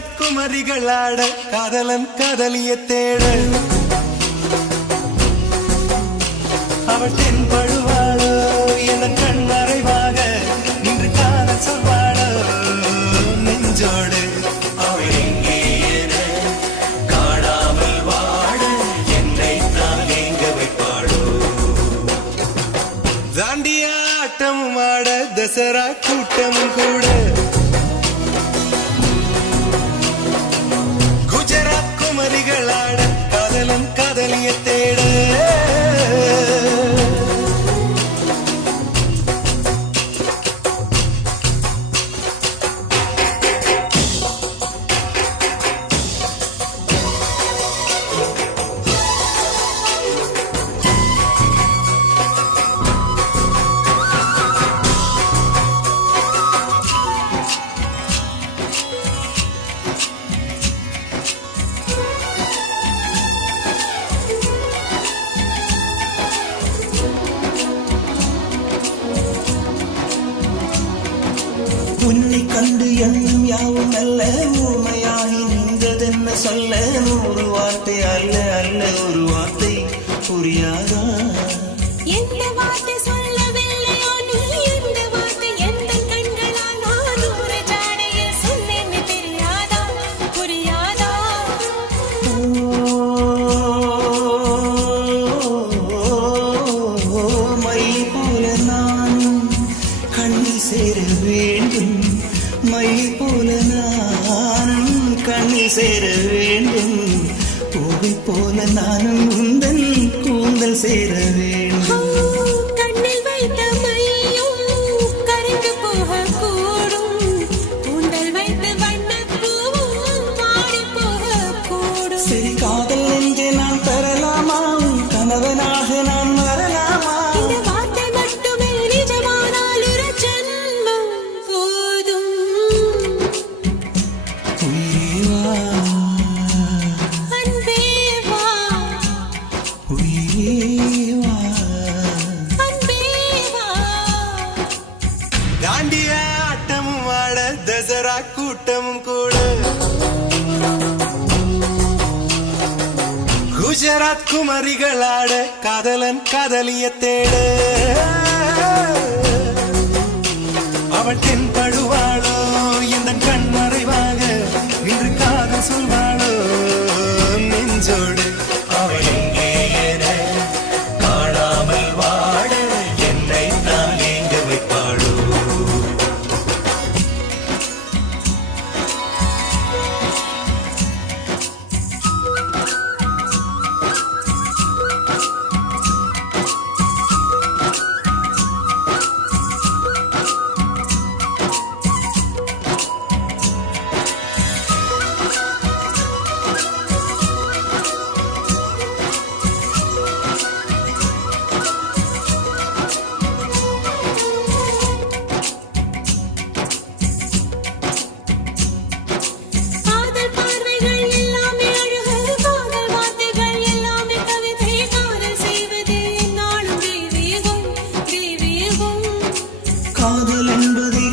குஜராத் குமரிகளாட காதலன் காதலிய தேட அவள் தென்படுவாளோ என கண் மறைவாக நின்று காதல் சொல்வாளோ நெஞ்சோடு அவள் எங்கே என காணாமல் வாழ என்னை தான் எங்க வைப்பாளோ தாண்டியா ஆட்டமும் ஆட தசரா கூட்டமும் கூட குஜராத் குமரிகளாட காதலன் காதலிய தேட உன்னை கண்டு எண்ணம் யாவும் அல்ல ஊமையாகி நின்றதென்ன சொல்ல 100 வார்த்தை அல்ல அல்ல ஒரு வார்த்தை புரியாதா எந்த வார்த்தை சொல்லவில்லையோ நீ எந்த வார்த்தை எந்த கண்களால் நான் ஒரு ஜாடையில் சொன்னேன்னு தெரியாதா புரியாதா மை போல நானும் கண்ணில் சேர வேண்டும் மை போல நானும் கண்ணில் சேர வேண்டும் பூவை போல நானும் உந்தன் கூந்தல் சேர வேண்டும் கண்ணில் வைத்த மையும் கரைந்து போகக்கூடும் கூந்தல் வைத்து வண்ணப்பூவும் மாறி போகக்கூடும் சரி காதல் என்று நான் தரலாமா கணவனாக நான் வரலாமா இந்த வார்த்தை மட்டுமே நிஜமானால் ஒரு ஜென்மம் போதும் உயிரே வா அன்பே வா உயிரே வா அன்பே வா தாண்டிய ஆட்டமும் ஆட தசரா கூட்டமும் கூட குஜராத் குமரிகளாட காதலன் காதலிய தேட அவள் தென்படுவாளோ எந்த கண் மறைவாக நின்று காதல் சொல்வாளோ நெஞ்சோடு அவள் எங்கே என காணாமல் வாழ என்னை தான் எங்க வைப்பாளோ காதல் பார்வைகள் எல்லாமே அழகு காதல் வார்த்தைகள் எல்லாமே கவிதை காதல் செய்வதே நாளும் தெய்வீகம் தெய்வீகம் காதல் என்பதை